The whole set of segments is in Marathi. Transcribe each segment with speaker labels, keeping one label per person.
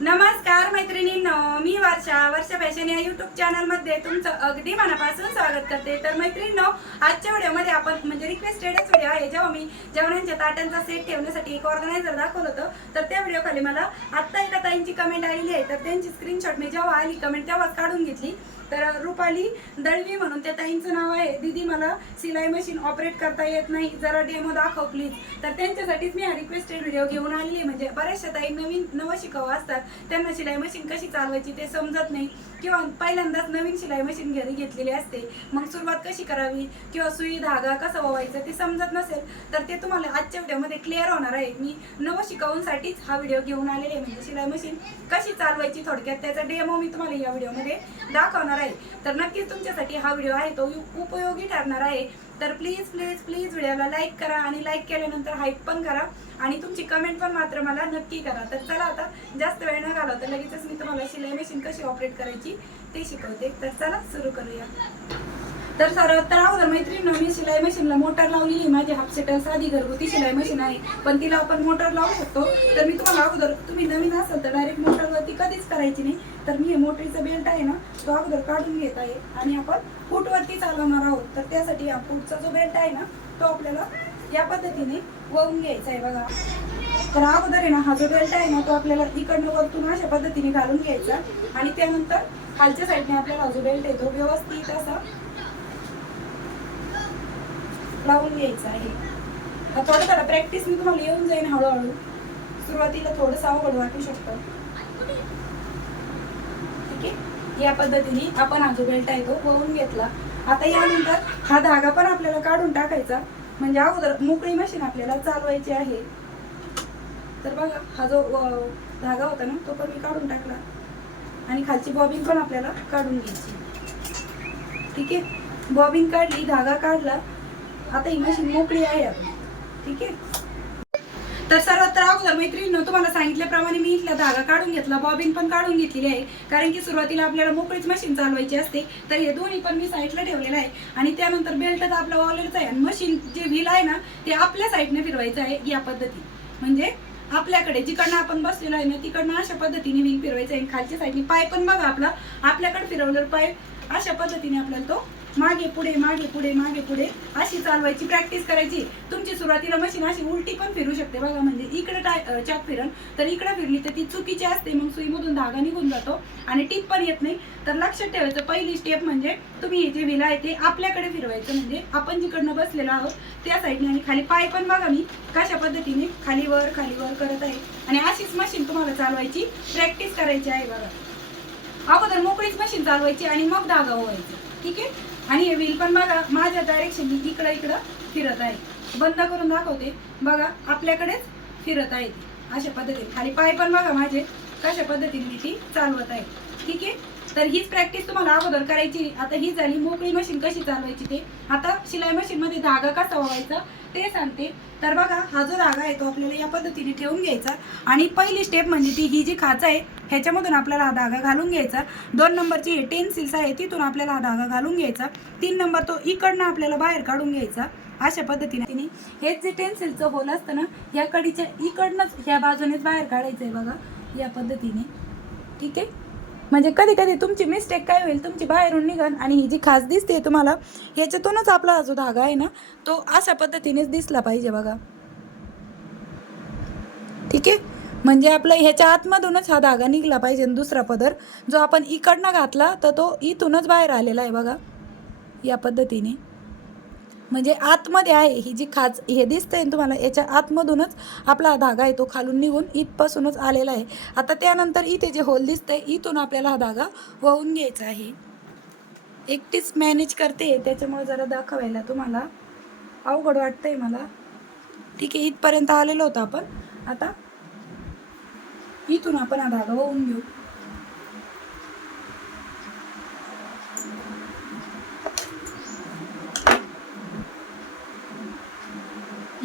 Speaker 1: नमस्कार मैत्रिणींनो. मी वर्षा वर्षा फॅशन या युट्यूब चॅनलमध्ये तुमचं अगदी मनापासून स्वागत करते. तर मैत्रिणींनो आजच्या व्हिडिओमध्ये आपण म्हणजे रिक्वेस्टेडच व्हिडिओ आहे. जेव्हा मी जेवणांच्या ताटांचा सेट ठेवण्यासाठी एक ऑर्गनायझर दाखवलं होतं तर त्या व्हिडिओ खाली मला आत्ता एका ताईंची कमेंट आलेली आहे. तर त्यांची स्क्रीनशॉट मी जेव्हा आली कमेंट तेव्हाच काढून घेतली. तर रुपाली दळवी म्हणून त्या ताईंचं नाव आहे. दीदी मला सिलाई मशीन ऑपरेट करता येत नाही. जरा डेमो दाखव प्लीज तर त्यांच्यासाठीच मी हा रिक्वेस्टेड व्हिडिओ घेऊन आलेली आहे. म्हणजे बऱ्याचशा ताई नवीन नवं शिकावं असतात. त्यांना शिलाई मशीन कशी चालवायची ते समजत नाही. किंवा पहिल्यांदाच नवीन शिलाई मशीन घरी घेतलेली असते. मग सुरुवात कशी करावी? किंवा सुई धागा कसा ओवायचा ते समजत नसेल तर ते तुम्हाला आजच्या व्हिडिओमध्ये क्लिअर होणार आहे. मी नव शिकवूनसाठीच हा व्हिडिओ घेऊन आलेले आहे. म्हणजे शिलाई मशीन कशी चालवायची थोडक्यात त्याचा डेमो मी तुम्हाला या व्हिडिओमध्ये दाखवणार आहे. तर नक्कीच तुमच्यासाठी हा व्हिडिओ आहे तो उपयोगी ठरणार आहे. तर प्लीज प्लीज प्लीज व्हिडिओला लाईक करा आणि लाईक केल्यानंतर हाईप पण करा. आणि तुमची कमेंट पण मात्र मला नक्की करा. तर चला आता जास्त वेळ न घालवता लगेचच मी तुम्हाला शिलाई मशीन कशी ऑपरेट करायची ते शिकवते. तर चला सुरू करूया. तर सर तर अगोदर मैत्रीण मी शिलाई मशीनला मोटर लावलेली आहे. माझी हाफ सेटर साधी घरगुती शिलाई मशीन आहे. पण तिला आपण मोटर लावू शकतो. तर मी तुम्हाला अगोदर तुम्ही नवीन असाल तर डायरेक्ट मोटरवरती कधीच करायची नाही. तर मी हे मोटरीचा बेल्ट आहे ना तो अगोदर काढून घेत आहे. आणि आपण फूटवरती चालवणार आहोत. तर त्यासाठी हा फूटचा जो बेल्ट आहे ना तो आपल्याला या पद्धतीने वळून घ्यायचा आहे बघा. तर अगोदर आहे ना हा जो बेल्ट आहे ना तो आपल्याला इकडनं वरतून अशा पद्धतीने घालून घ्यायचा. आणि त्यानंतर खालच्या साईडने आपल्याला हा जो बेल्ट आहे तो व्यवस्थित असा लावून घ्यायचं आहे. हा थोडं थोडं प्रॅक्टिस मी तुम्हाला येऊन जाईन हळूहळू. सुरुवातीला थोडंसं अवघड वाटू शकतं. ठीक आहे? या पद्धतीने आपण हा जो बेल्ट आहे तो वळून घेतला. आता यानंतर हा धागा पण आपल्याला काढून टाकायचा. म्हणजे अगोदर मोकळी मशीन आपल्याला चालवायची आहे. तर बघा हा जो धागा होता ना तो पण मी काढून टाकला. आणि खालची बॉबिन पण आपल्याला काढून घ्यायची. ठीक आहे? बॉबिन काढली धागा काढला. आता ही मशीन मोकळी आहे ठीक आहे? तर सर्वात अगोदर मैत्रिणीनं तुम्हाला सांगितल्याप्रमाणे मी इथला धागा काढून घेतला बॉबिन पण काढून घेतलेली आहे. कारण की सुरुवातीला आपल्याला मोकळीच मशीन चालवायची असते तर हे दोन्ही पण मी साईडला ठेवलेलं आहे. आणि त्यानंतर बेल्ट आपलं आपला आहे. आणि मशीन जे व्हील आहे ना ते आपल्या साईडने फिरवायचं आहे या पद्धती म्हणजे आपल्याकडे जिकडनं आपण बसलेलो आहे ना तिकडनं अशा पद्धतीने व्हील फिरवायचं आहे. खालच्या साईडने पाय पण बघा आपला आपल्याकडे फिरवलेला पाय अशा पद्धतीने आपल्याला तो मागे पुढे मागे पुढे मागे पुढे अशी चालवायची प्रॅक्टिस करायची. तुमची सुरुवातीला मशीन अशी उलटी पण फिरू शकते बघा म्हणजे इकडे टाय चाक फिरण तर इकडे फिरली तर ती चुकीची असते मग सुईमधून धागा निघून जातो आणि टीप पण येत नाही. तर लक्षात ठेवायचं पहिली स्टेप म्हणजे तुम्ही हे जे विला आहे ते आपल्याकडे फिरवायचं म्हणजे आपण जिकडनं बसलेलो आहोत त्या साईडने आणि खाली पाय पण बघा मी कशा पद्धतीने खाली वर खाली वर करत आहे. आणि अशीच मशीन तुम्हाला चालवायची प्रॅक्टिस करायची आहे बघा. अगोदर मोकळीच मशीन चालवायची आणि मग धागा व्हायचा ठीक आहे? आणि हे व्हील पण बघा माझ्या डायरेक्शन इकडं इकडं फिरत आहे. बंद करून दाखवते. बघा आपल्याकडेच फिरत आहे अशा पद्धतीने. खाली पाय पण बघा माझे कशा पद्धतीने मी ती चालवत आहे. ठीक आहे? तर हीच प्रॅक्टिस तुम्हाला अगोदर करायची. आता ही झाली मोकळी मशीन कशी चालवायची ते. आता शिलाई मशीन मध्ये धागा कसा व्हायचा ते सांगते. तर बघा हा जो धागा आहे तो आपल्याला या पद्धतीने ठेवून घ्यायचा. आणि पहिली स्टेप म्हणजे ती ही जी खाच आहे ह्याच्यामधून आपल्याला हा धागा घालून घ्यायचा. दोन नंबरची हे टेन्सिल्स आहे तिथून आपल्याला हा धागा घालून घ्यायचा. तीन नंबर तो इकडनं आपल्याला बाहेर काढून घ्यायचा. अशा पद्धतीने. तिने हेच जे टेन्सिलचं होल असतं ना या कडीच्या इकडनंच ह्या बाजूनेच बाहेर काढायचं आहे बघा या पद्धतीने. ठीक आहे? म्हणजे कधी कधी तुमची मिस्टेक काय होईल तुमची बाहेरून निघन आणि ही जी खास दिसते तुम्हाला ह्याच्यातूनच आपला जो धागा आहे ना तो अशा पद्धतीनेच दिसला पाहिजे बघा. ठीक आहे? म्हणजे आपला ह्याच्या आतमधूनच हा धागा निघला पाहिजे दुसरा पदर जो आपण इकडनं घातला तर तो इथूनच बाहेर आलेला आहे बघा. या पद्धतीने. म्हणजे आतमध्ये आहे ही जी खाच हे दिसते ना तुम्हाला याच्या आतमधूनच आपला हा धागा आहे तो खालून निघून इथपासूनच आलेला आहे. आता त्यानंतर इथे जे होल दिसतंय इथून आपल्याला हा धागा वाहून घ्यायचा आहे. एकटीच मॅनेज करते त्याच्यामुळे जरा दाखवायला तुम्हाला अवघड वाटतंय मला. ठीक आहे इथपर्यंत आलेलो होतो आपण. आता इथून आपण हा धागा वाहून घेऊ.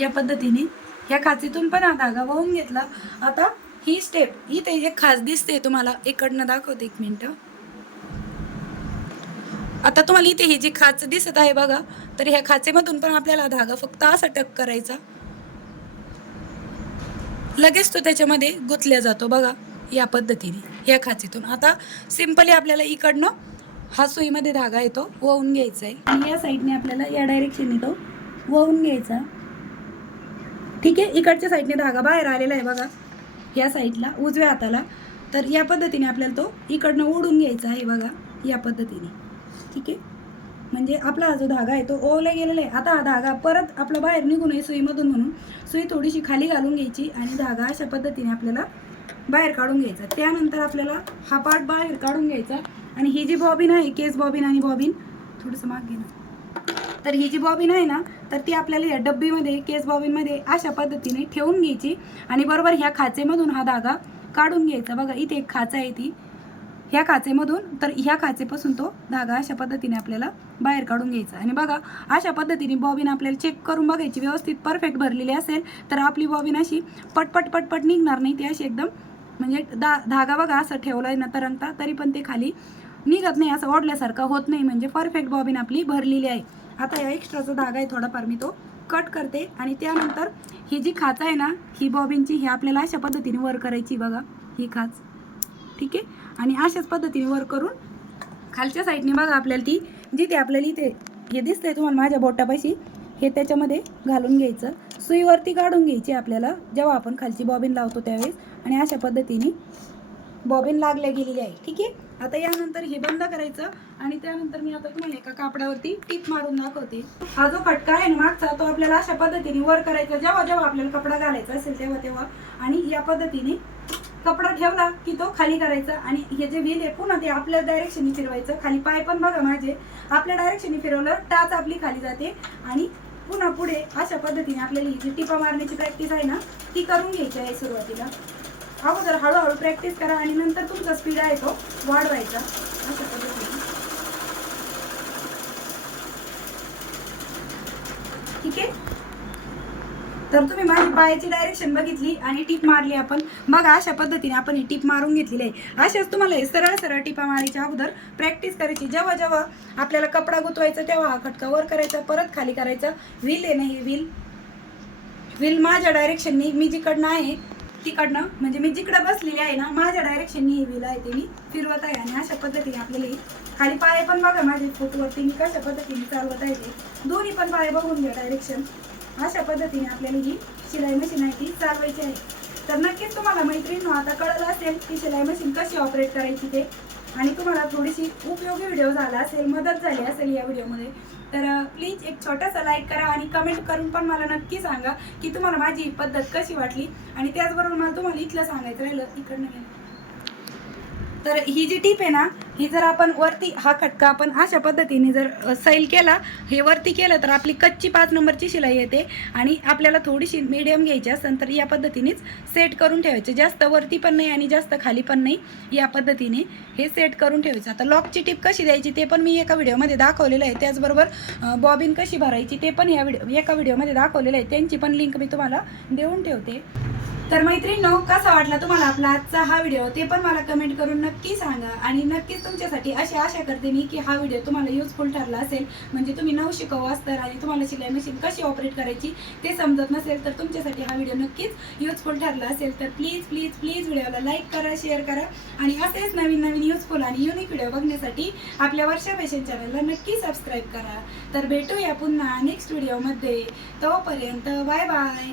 Speaker 1: या पद्धतीने ह्या खाचीतून पण हा धागा वाहून घेतला. आता ही स्टेप ही ते एक खास दिसते तुम्हाला इकडनं दाखवते एक मिनटं. आता तुम्हाला इथे ही जी खाच दिसत आहे बघा तर ह्या खाचेमधून पण आपल्याला धागा फक्त असा टक करायचा. लगेच तो त्याच्यामध्ये गुंतल्या जातो बघा या पद्धतीने या खाचीतून. आता सिम्पली आपल्याला इकडनं हा सुईमध्ये धागा येतो वळून घ्यायचा आहे. आणि या साईडने आपल्याला या डायरेक्शनने तो वळून घ्यायचा. ठीक आहे इकडच्या साईडने धागा बाहेर आलेला आहे बघा. या साईडला उजव्या हाताला. तर या पद्धतीने आपल्याला तो इकडनं ओढून घ्यायचा आहे बघा या पद्धतीने. ठीक आहे? म्हणजे आपला हा जो धागा आहे तो ओवला गेलेला आहे. आता हा धागा परत आपला बाहेर निघून नये सुईमधून म्हणून. सुई थोडीशी खाली घालून घ्यायची आणि धागा अशा पद्धतीने आपल्याला बाहेर काढून घ्यायचा. त्यानंतर आपल्याला हा पार्ट बाहेर काढून घ्यायचा. आणि ही जी बॉबिन आहे केस बॉबिन आणि बॉबिन थोडंसं माग घेणार तर ही जी बॉबिन आहे ना तर ती आपल्याला या डब्बीमध्ये केस बॉबिनमध्ये अशा पद्धतीने ठेवून घ्यायची. आणि बरोबर ह्या खाचेमधून हा धागा काढून घ्यायचा. बघा इथे एक खाचा आहे ती. ह्या खाचेमधून तर ह्या खाचेपासून तो धागा अशा पद्धतीने आपल्याला बाहेर काढून घ्यायचा. आणि बघा अशा पद्धतीने बॉबिन आपल्याला चेक करून बघायची. व्यवस्थित परफेक्ट भरलेली असेल तर आपली बॉबिन अशी पटपट पटपट निघणार नाही. ती अशी एकदम म्हणजे दा धागा बघा असं ठेवला आहे ना तरंगता तरी पण ते खाली निघत नाही. असं ओढल्यासारखं होत नाही. म्हणजे परफेक्ट बॉबिन आपली भरलेली आहे. आता या एक्स्ट्राचा धागा आहे थोडाफार मी तो कट करते. आणि त्यानंतर ही जी खाच आहे ना ही बॉबिनची ही आपल्याला अशा पद्धतीने वर करायची बघा ही खाच. ठीक आहे? आणि अशाच पद्धतीने वर करून खालच्या साईडने बघा आपल्याला ती जिथे आपल्याला इथे हे दिसतंय तुम्हाला माझ्या बोटापाशी हे त्याच्यामध्ये घालून घ्यायचं. सुईवरती काढून घ्यायची आपल्याला जेव्हा आपण खालची बॉबिन लावतो त्यावेळेस. आणि अशा पद्धतीने बॉबिन लागल्या गेलेली आहे. ठीक आहे? आता यानंतर हे बंद करायचं आणि त्यानंतर मी आता तुम्हाला एका कापडावरती टीप मारून दाखवते. हा जो फटका आहे ना मागचा तो आपल्याला अशा पद्धतीने वर करायचा. जेव्हा जेव्हा आपल्याला कपडा घालायचा असेल तेव्हा तेव्हा. आणि या पद्धतीने कपडा ठेवला की तो खाली करायचा. आणि हे जे व्हील आहे पुन्हा ते आपल्या डायरेक्शनने फिरवायचं. खाली पाय पण बघा माझे. आपल्या डायरेक्शनने फिरवलं टाच आपली खाली जाते. आणि पुन्हा पुढे अशा पद्धतीने आपल्याला ही जी टिपा मारण्याची प्रॅक्टिस आहे ना ती करून घ्यायची आहे सुरुवातीला. अगोदर हळूहळू प्रॅक्टिस करा आणि नंतर तुमचा स्पीड आहे तो वाढवायचा. असं पद्धतीने. ठीक आहे? तर तुम्ही माझी पायाची डायरेक्शन बघितली आणि टीप मारली आपण. बघा अशा पद्धतीने आपण ही टीप मारून घेतलेली आहे. अशाच तुम्हाला हे सरळ सरळ टिपा मारायच्या अगोदर प्रॅक्टिस करायची. जेव्हा जेव्हा आपल्याला कपडा गुतवायचा तेव्हा हा खटका वर करायचा परत खाली करायचा. व्हील आहे ना ही व्हील व्हील माझ्या डायरेक्शननी मी जिकडनं आहे तिकडनं म्हणजे मी जिकडं बसलेली आहे ना माझ्या डायरेक्शननी ही व्हील आहे ते मी फिरवत आहे आणि अशा पद्धतीने आपल्याला ही खाली पाय पण बघा माझे फोटोवरती मी कशा पद्धतीने चालवत आहे ते. दोन्ही पण पाय बघून घ्या डायरेक्शन अशा पद्धतीने आपल्याला ही शिलाई मशीन आहे ती चालवायची आहे. तर नक्कीच तुम्हाला मैत्रिणी आता कळलं असेल की शिलाई मशीन कशी ऑपरेट करायची ते. आणि तुम्हाला थोडीशी उपयोगी व्हिडिओ झाला असेल मदत झाली असेल या व्हिडिओमध्ये तर प्लीज एक छोटासा लाईक करा आणि कमेंट करून पण मला नक्की सांगा की तुम्हाला माझी पद्धत कशी वाटली. आणि त्याचबरोबर मला तुम्हाला इथलं सांगायचं राहिलं इकडनं गेलं. तर ही जी टीप आहे ना ही जर आपण वरती हा खटका आपण अशा पद्धतीने जर सैल केला हे वरती केलं तर आपली कच्ची पाच नंबरची शिलाई येते आणि आपल्याला थोडीशी मीडियम घ्यायची असेल तर या पद्धतीनेच सेट करून ठेवायचे. जास्त वरती पण नाही आणि जास्त खाली पण नाही या पद्धतीने हे सेट करून ठेवायचं. आता लॉकची टीप कशी द्यायची ते पण मी एका व्हिडिओमध्ये दाखवलेलं आहे. त्याचबरोबर बॉबिन कशी भरायची ते पण या व्हिडिओ एका व्हिडिओमध्ये दाखवलेलं आहे. त्यांची पण लिंक मी तुम्हाला देऊन ठेवते. तर मैत्रिणींनो कसा वाटला तुम्हाला आपला आजचा हा व्हिडिओ ते पण मला कमेंट करून नक्की सांगा. आणि नक्कीच तुमच्यासाठी अशी आशा करते मी की हा व्हिडिओ तुम्हाला युजफुल ठरला असेल. म्हणजे तुम्ही नऊ शिकव तर आणि तुम्हाला शिलाई मशीन कशी ऑपरेट करायची ते समजत नसेल तर तुमच्यासाठी हा व्हिडिओ नक्कीच युजफुल ठरला असेल. तर प्लीज प्लीज प्लीज व्हिडिओला लाईक करा शेअर करा. आणि असेच नवीन नवीन युजफुल आणि युनिक व्हिडिओ बघण्यासाठी आपल्या वर्षा फॅशन चॅनलला नक्की सबस्क्राईब करा. तर भेटूया पुन्हा नेक्स्ट व्हिडिओमध्ये तोपर्यंत bye bye